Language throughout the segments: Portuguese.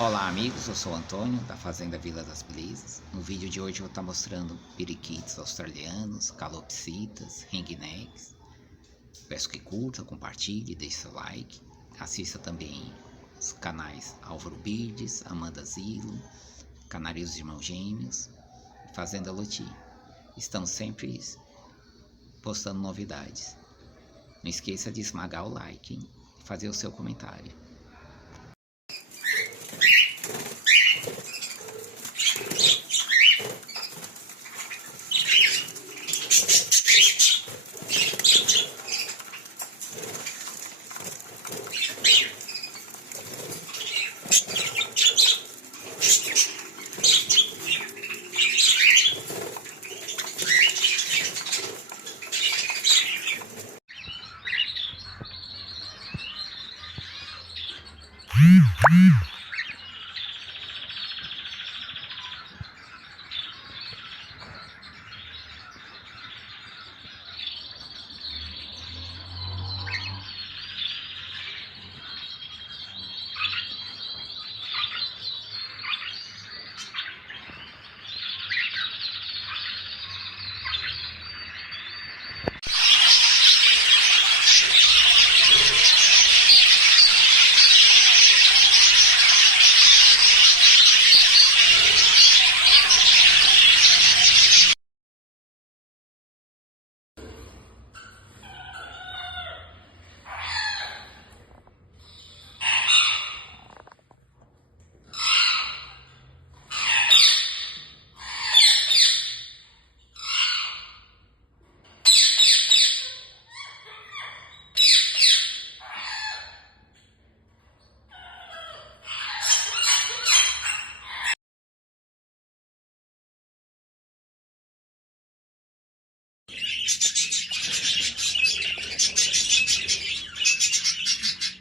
Olá amigos, eu sou o Antônio da Fazenda Vila das Belezas. No vídeo de hoje eu vou estar mostrando periquitos australianos, calopsitas, ringnecks. Peço que curta, compartilhe, deixe seu like. Assista também os canais Álvaro Birdes, Amanda Zilo, Canários de Irmãos Gêmeos e Fazenda Loti. Estamos sempre postando novidades. Não esqueça de esmagar o like, hein? E fazer o seu comentário.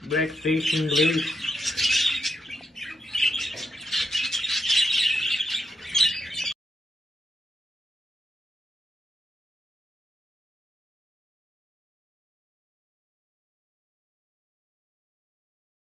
Blackfish em inglês.